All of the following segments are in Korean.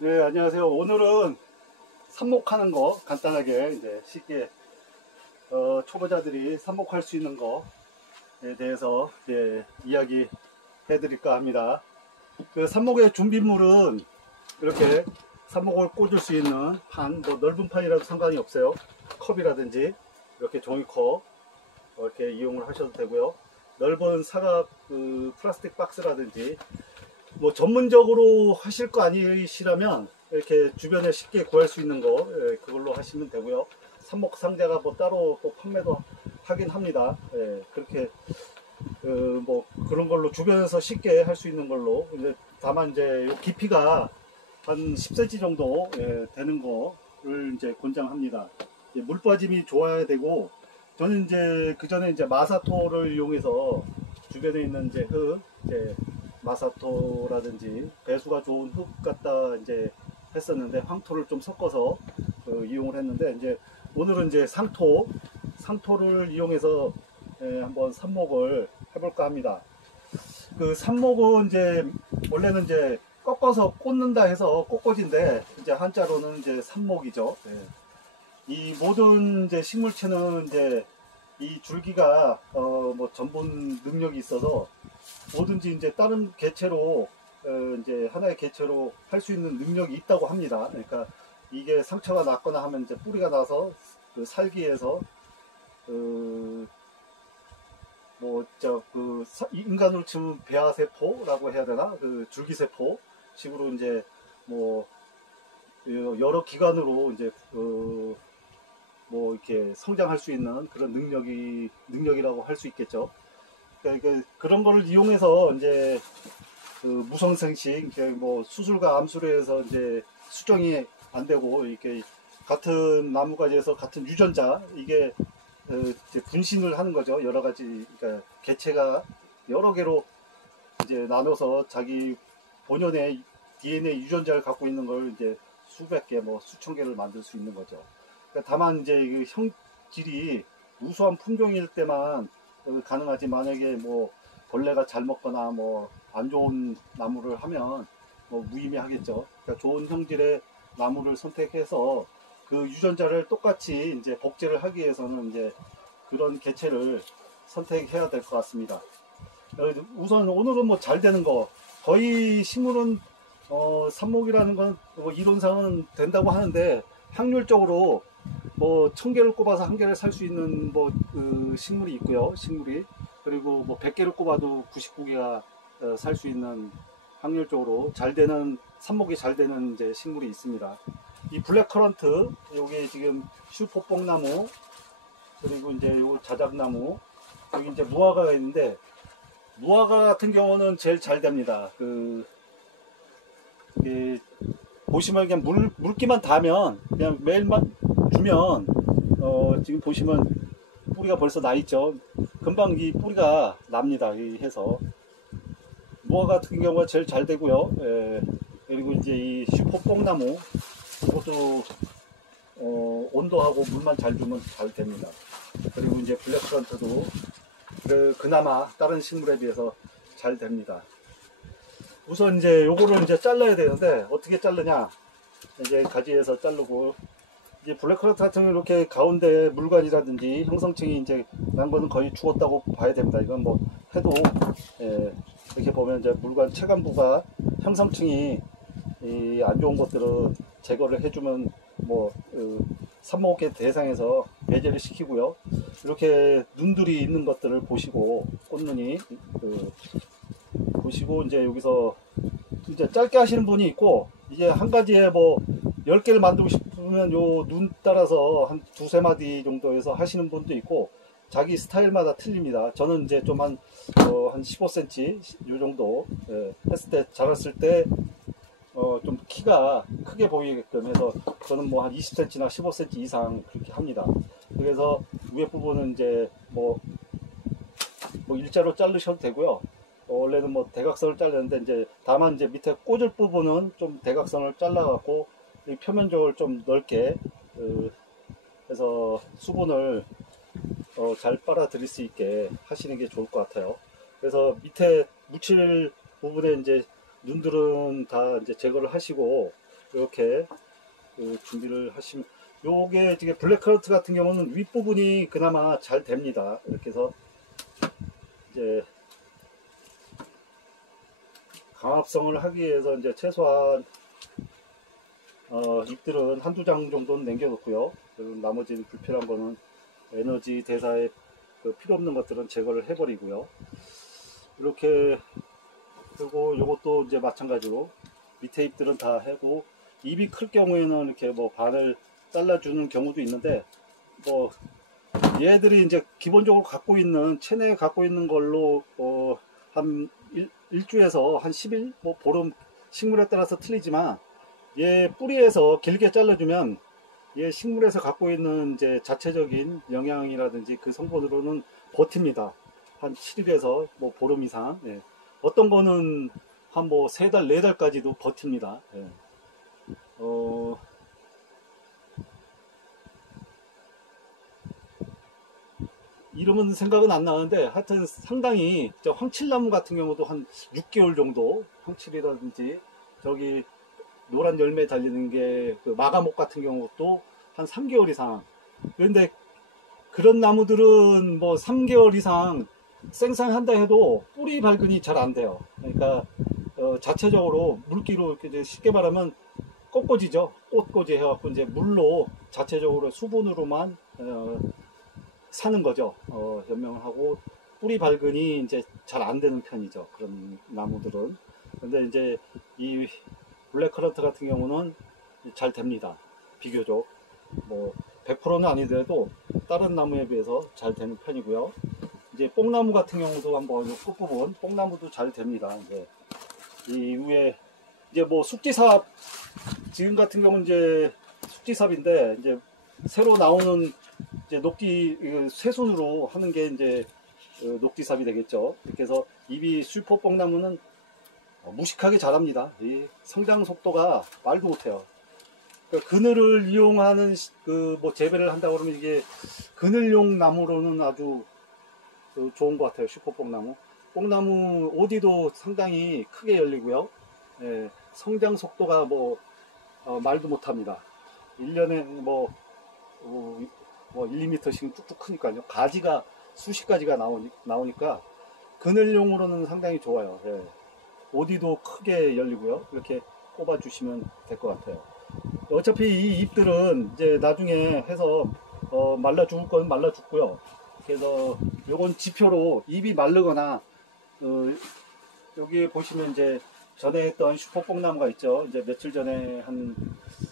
네, 안녕하세요. 오늘은 삽목하는 거 간단하게 이제 쉽게 초보자들이 삽목할 수 있는 거에 대해서 이야기 해드릴까 합니다. 그 삽목의 준비물은 이렇게 삽목을 꽂을 수 있는 판, 뭐 넓은 판이라도 상관이 없어요. 컵이라든지 이렇게 종이컵 이렇게 이용을 하셔도 되고요. 넓은 사각 그 플라스틱 박스라든지 뭐 전문적으로 하실 거 아니시라면 이렇게 주변에 쉽게 구할 수 있는 거 그걸로 하시면 되고요. 삽목 상자가 뭐 따로 또 판매도 하긴 합니다. 그렇게 뭐 그런 걸로 주변에서 쉽게 할 수 있는 걸로 이제 다만 이제 깊이가 한 10cm 정도 되는 거를 이제 권장합니다. 물 빠짐이 좋아야 되고 저는 이제 그 전에 이제 마사토를 이용해서 주변에 있는 이제 흙 마사토라든지 배수가 좋은 흙 갖다 이제 했었는데 황토를 좀 섞어서 이용을 했는데 이제 오늘은 이제 상토를 이용해서 한번 삽목을 해볼까 합니다. 그 삽목은 이제 원래는 이제 꺾어서 꽂는다 해서 꽂꽂인데 이제 한자로는 이제 삽목이죠. 이 모든 이제 식물체는 이제 이 줄기가 뭐 전분 능력이 있어서 뭐든지 이제 다른 개체로 이제 하나의 개체로 할 수 있는 능력이 있다고 합니다. 그러니까 이게 상처가 났거나 하면 이제 뿌리가 나서 그 살기에서 인간으로 치면 배아세포라고 해야 되나 그 줄기세포 식으로 이제 뭐 여러 기관으로 이제 뭐 이렇게 성장할 수 있는 그런 능력이라고 할 수 있겠죠. 그러니까 그런 거를 이용해서 이제 그 무성생식 뭐 수술과 암술에서 이제 수정이 안 되고 이렇게 같은 나무가지에서 같은 유전자 이게 이제 분신을 하는 거죠. 여러 가지 그러니까 개체가 여러 개로 이제 나눠서 자기 본연의 DNA 유전자를 갖고 있는 걸 이제 수백 개, 뭐 수천 개를 만들 수 있는 거죠. 그러니까 다만 이제 그 형질이 우수한 품종일 때만 가능하지 만약에 뭐 벌레가 잘 먹거나 뭐 안 좋은 나무를 하면 뭐 무의미하겠죠. 그러니까 좋은 형질의 나무를 선택해서 그 유전자를 똑같이 이제 복제를 하기 위해서는 이제 그런 개체를 선택해야 될 것 같습니다. 우선 오늘은 뭐 잘 되는 거 거의 식물은 삽목이라는 건 뭐 이론상은 된다고 하는데 확률적으로 뭐 1000개를 꼽아서 1개를 살 수 있는 뭐 그 식물이 있고요. 그리고 뭐 100개를 꼽아도 99개가 살 수 있는 확률적으로 잘 되는 삽목이 잘 되는 이제 식물이 있습니다. 이 블랙커런트 여기 지금 슈퍼뽕나무 그리고 이제 요 자작나무 여기 이제 무화과가 있는데 무화과 같은 경우는 제일 잘 됩니다. 보시면 그냥 물기만 닿으면 그냥 매일만 주면 지금 보시면 뿌리가 벌써 나 있죠. 금방 이 뿌리가 납니다. 해서 무화과 같은 경우가 제일 잘 되고요. 그리고 이제 이 슈퍼뽕나무 이것도 온도하고 물만 잘 주면 잘 됩니다. 그리고 이제 블랙커런트도 그나마 다른 식물에 비해서 잘 됩니다. 우선 이제 요거를 이제 잘라야 되는데 어떻게 자르냐 이제 가지에서 자르고 이제 블랙커런트 같은 경우 이렇게 가운데 물관이라든지 형성층이 이제 난 거는 거의 죽었다고 봐야 됩니다. 이건 뭐 해도 이렇게 보면 이제 물관 체간부가 형성층이 안 좋은 것들은 제거를 해주면 뭐 삽목의 대상에서 배제를 시키고요. 이렇게 눈들이 있는 것들을 보시고 꽃눈이 보시고 이제 여기서 이제 짧게 하시는 분이 있고 이제 한 가지에 뭐 10개를 만들고 싶으면 요 눈 따라서 한 두세 마디 정도에서 하시는 분도 있고 자기 스타일마다 틀립니다. 저는 이제 좀 한 15cm 요 정도 했을 때 자랐을 때 좀 키가 크게 보이게끔 해서 저는 뭐 한 20cm나 15cm 이상 그렇게 합니다. 그래서 위에 부분은 이제 뭐 일자로 자르셔도 되고요. 원래는 뭐 대각선을 자르는데 이제 다만 이제 밑에 꽂을 부분은 좀 대각선을 잘라 갖고 표면적을 좀 넓게 해서 수분을 잘 빨아들일 수 있게 하시는 게 좋을 것 같아요. 그래서 밑에 묻힐 부분에 이제 눈들은 다 이제 제거를 하시고 이렇게 준비를 하시면, 요게 지금 블랙커런트 같은 경우는 윗부분이 그나마 잘 됩니다. 이렇게 해서 이제 강압성을 하기 위해서 이제 최소한 잎들은 한두 장 정도는 남겨놓고요. 나머지는 불필요한 거는 에너지 대사에 필요 없는 것들은 제거를 해버리고요. 이렇게, 그리고 이것도 이제 마찬가지로 밑에 잎들은 다 하고, 잎이 클 경우에는 이렇게 뭐 반을 잘라주는 경우도 있는데, 뭐 얘들이 이제 기본적으로 갖고 있는, 체내에 갖고 있는 걸로 한 일주에서 한 10일, 뭐 보름, 식물에 따라서 틀리지만, 얘 뿌리에서 길게 잘라주면 얘 식물에서 갖고 있는 이제 자체적인 영양이라든지 그 성분으로는 버팁니다. 한 7일에서 뭐 보름 이상. 예. 어떤 거는 한 뭐 3달, 4달까지도 버팁니다. 예. 이름은 생각은 안 나는데, 하여튼 상당히, 저 황칠나무 같은 경우도 한 6개월 정도, 황칠이라든지, 저기, 노란 열매 달리는 게, 그 마가목 같은 경우도 한 3개월 이상. 그런데 그런 나무들은 뭐 3개월 이상 생산한다 해도 뿌리 발근이 잘 안 돼요. 그러니까, 자체적으로 물기로 이렇게 쉽게 말하면 꽃꽂이죠. 꽃꽂이 해갖고 이제 물로 자체적으로 수분으로만, 사는 거죠. 연명을 하고 뿌리 발근이 이제 잘 안 되는 편이죠. 그런 나무들은. 근데 이제 이 블랙커런트 같은 경우는 잘 됩니다. 비교적 뭐 100%는 아니더라도 다른 나무에 비해서 잘 되는 편이고요. 이제 뽕나무 같은 경우도 한번 이 끝부분 뽕나무도 잘 됩니다. 이제 이 위에 이제 뭐 숙지삽, 지금 같은 경우는 이제 숙지삽인데 이제 새로 나오는 이제 녹디 쇠손으로 하는 게 이제 녹디삽이 되겠죠. 이렇게 해서 잎이 슈퍼 뽕나무는 무식하게 자랍니다. 이 성장 속도가 말도 못해요. 그러니까 그늘을 이용하는 그 뭐 재배를 한다 그러면 이게 그늘용 나무로는 아주 좋은 것 같아요. 슈퍼 뽕나무. 뽕나무 어디도 상당히 크게 열리고요. 예, 성장 속도가 뭐 말도 못합니다. 1년에 뭐 1, 2m씩 뚝뚝 크니까요. 가지가 수십 가지가 나오니까 그늘용으로는 상당히 좋아요. 예. 어디도 크게 열리고요. 이렇게 꼽아 주시면 될 것 같아요. 어차피 이 잎들은 이제 나중에 해서 말라 죽을 건 말라 죽고요. 그래서 요건 지표로 잎이 마르거나 여기 보시면 이제 전에 했던 슈퍼 뽕나무가 있죠. 이제 며칠 전에 한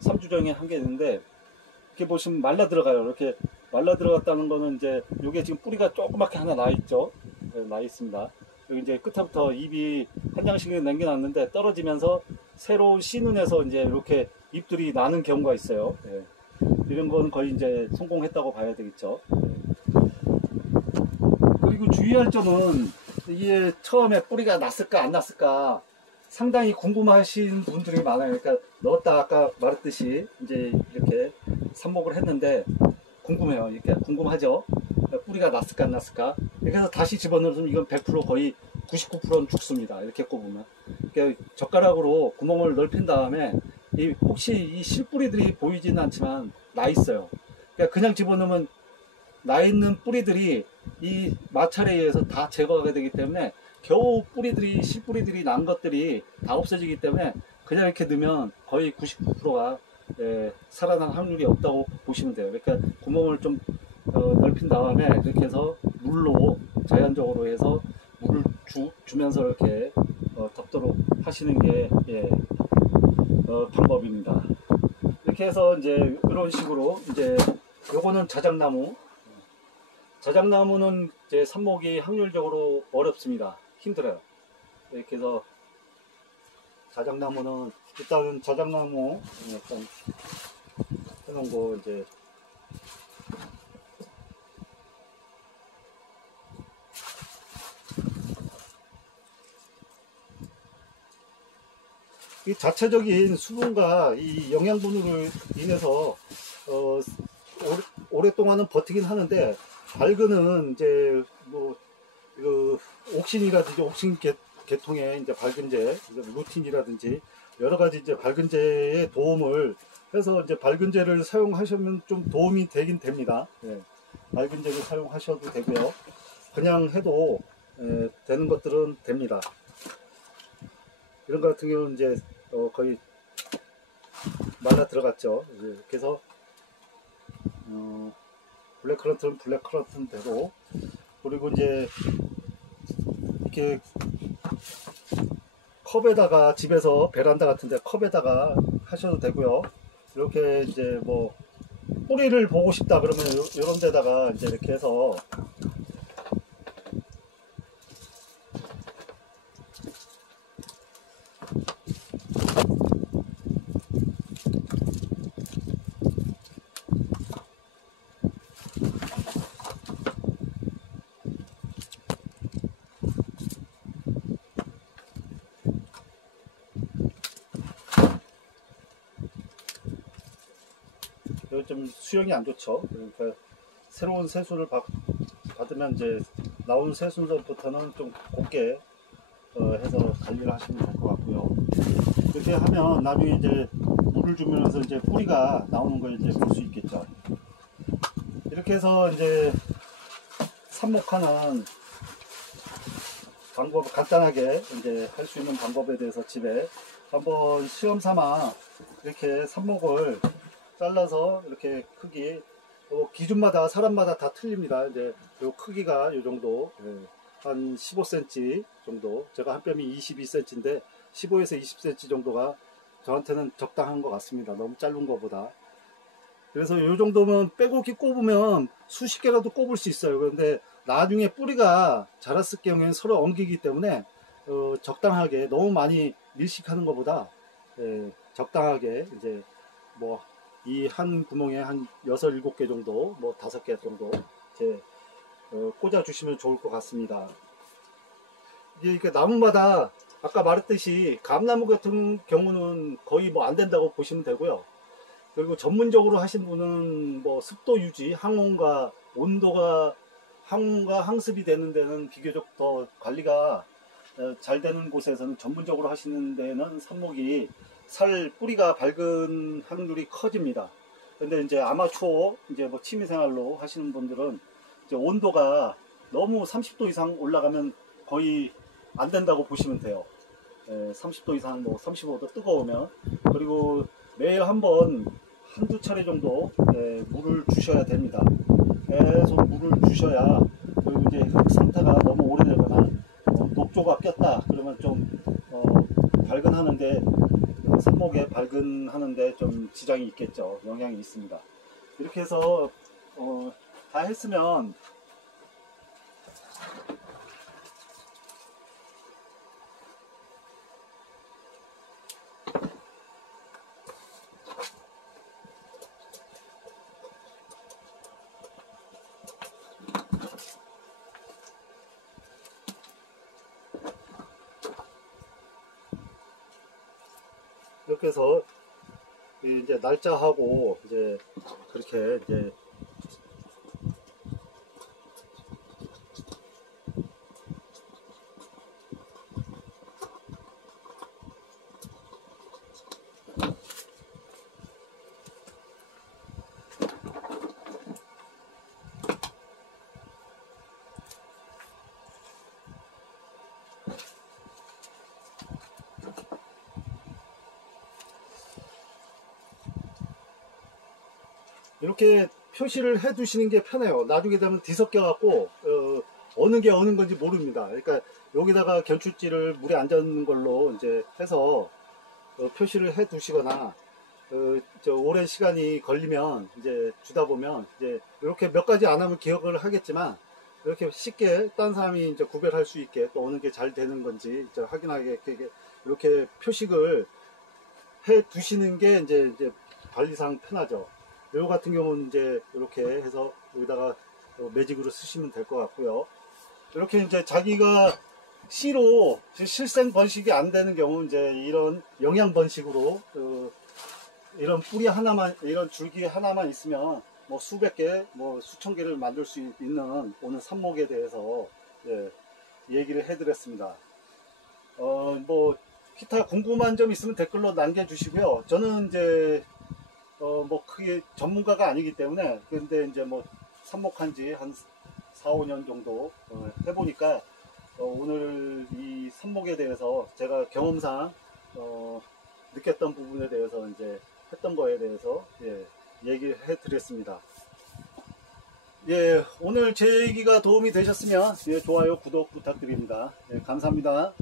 3주 전에 한 게 있는데, 이렇게 보시면 말라 들어가요. 이렇게 말라 들어갔다는 거는 이제 요게 지금 뿌리가 조그맣게 하나 나 있죠. 네, 나 있습니다. 여기 이제 끝부터 잎이 한 장씩 남겨놨는데 떨어지면서 새로운 씨눈에서 이제 이렇게 잎들이 나는 경우가 있어요. 네. 이런 거는 거의 이제 성공했다고 봐야 되겠죠. 네. 그리고 주의할 점은 이게 처음에 뿌리가 났을까 안 났을까 상당히 궁금하신 분들이 많아요. 그러니까 넣었다 아까 말했듯이 이제 이렇게 삽목을 했는데 궁금해요. 이렇게 궁금하죠. 뿌리가 났을까 안 났을까. 그래서 다시 집어넣으면 이건 100% 거의 99%는 죽습니다. 이렇게 꼽으면. 그러니까 젓가락으로 구멍을 넓힌 다음에 혹시 이 실뿌리들이 보이지는 않지만 나 있어요. 그러니까 그냥 집어넣으면 나 있는 뿌리들이 이 마찰에 의해서 다 제거가 되기 때문에 겨우 뿌리들이 실뿌리들이 난 것들이 다 없어지기 때문에 그냥 이렇게 넣으면 거의 99%가 살아날 확률이 없다고 보시면 돼요. 그러니까 구멍을 좀 넓힌 다음에 그렇게 해서 물로 자연적으로 해서 물을 주면서 이렇게 덮도록 하시는 게 방법입니다. 이렇게 해서 이제 이런 식으로 이제 요거는 자작나무. 자작나무는 이제 삽목이 확률적으로 어렵습니다. 힘들어요. 이렇게 해서 자작나무는 일단은 자작나무 약간 해놓은 거 이제 이 자체적인 수분과 이 영양분으로 인해서 오랫동안은 버티긴 하는데 밝은은 이제 뭐 옥신이라든지 옥신 계통의 이제 밝은제 루틴이라든지 여러 가지 이제 밝은제의 도움을 해서 이제 밝은제를 사용하시면 좀 도움이 되긴 됩니다. 예, 밝은제를 사용하셔도 되고요. 그냥 해도 되는 것들은 됩니다. 이런 것 같은 경우는 이제 거의 말라 들어갔죠. 그래서 블랙커런트는 블랙커런트대로, 그리고 이제 이렇게 컵에다가, 집에서 베란다 같은데 컵에다가 하셔도 되고요. 이렇게 이제 뭐 뿌리를 보고 싶다 그러면 이런 데다가 이제 이렇게 해서 좀 수영이 안 좋죠. 그러니까 새로운 새수를 받으면 이제 나오는 새수부터는 좀 곱게 해서 관리를 하시면 될 것 같고요. 이렇게 하면 나중에 이제 물을 주면서 이제 뿌리가 나오는 걸 이제 볼 수 있겠죠. 이렇게 해서 이제 삽목하는 방법, 간단하게 이제 할 수 있는 방법에 대해서 집에 한번 시험 삼아 이렇게 삽목을 잘라서 이렇게 크기, 기준마다 사람마다 다 틀립니다. 이제 요 크기가 요 정도, 한 15cm 정도, 제가 한 뼘이 22cm인데 15에서 20cm 정도가 저한테는 적당한 것 같습니다. 너무 짧은 것보다. 그래서 요 정도면 빼곡히 꼽으면 수십 개라도 꼽을 수 있어요. 그런데 나중에 뿌리가 자랐을 경우에는 서로 엉키기 때문에 적당하게, 너무 많이 밀식하는 것보다 적당하게 이제 뭐 이 한 구멍에 한 6, 7개 정도, 뭐 5개 정도 이제 꽂아 주시면 좋을 것 같습니다. 이게 나무마다 아까 말했듯이 감나무 같은 경우는 거의 뭐 안 된다고 보시면 되고요. 그리고 전문적으로 하신 분은 뭐 습도 유지, 항온과 온도가, 항온과 항습이 되는 데는 비교적 더 관리가 잘 되는 곳에서는, 전문적으로 하시는 데는 삽목이 뿌리가 밝은 확률이 커집니다. 근데 이제 아마추어, 이제 뭐 취미생활로 하시는 분들은 이제 온도가 너무 30도 이상 올라가면 거의 안 된다고 보시면 돼요. 30도 이상, 뭐 35도 뜨거우면. 그리고 매일 한두 차례 정도 물을 주셔야 됩니다. 계속 물을 주셔야, 그리고 이제 흙 상태가 너무 오래되거나 녹조가 꼈다 그러면 좀 발근하는데, 삽목에 발근하는데 좀 지장이 있겠죠. 영향이 있습니다. 이렇게 해서 다 했으면 이렇게 해서 이제 날짜하고 이제 그렇게 이제 이렇게 표시를 해 두시는 게 편해요. 나중에 되면 뒤섞여 갖고 어느 게 어느 건지 모릅니다. 그러니까 여기다가 견출지를 물에 안 젖는 걸로 이제 해서 표시를 해 두시거나, 오랜 시간이 걸리면 이제 주다 보면 이제 이렇게 몇 가지 안 하면 기억을 하겠지만, 이렇게 쉽게 딴 사람이 이제 구별할 수 있게, 또 어느 게 잘 되는 건지 이제 확인하게 이렇게 표식을 해 두시는 게 이제 관리상 편하죠. 요 같은 경우는 이제 이렇게 해서 여기다가 매직으로 쓰시면 될 것 같고요. 이렇게 이제 자기가 씨로 실생 번식이 안 되는 경우, 이제 이런 영양 번식으로 이런 뿌리 하나만, 이런 줄기 하나만 있으면 뭐 수백 개, 뭐 수천 개를 만들 수 있는 오늘 삽목에 대해서 얘기를 해드렸습니다. 뭐 기타 궁금한 점 있으면 댓글로 남겨주시고요. 저는 이제 뭐 크게 전문가가 아니기 때문에, 근데 이제 뭐 삽목한 지 한 4, 5년 정도 해보니까 오늘 이 삽목에 대해서 제가 경험상 느꼈던 부분에 대해서 이제 했던 거에 대해서 얘기해 드렸습니다. 오늘 제 얘기가 도움이 되셨으면 좋아요, 구독 부탁드립니다. 감사합니다.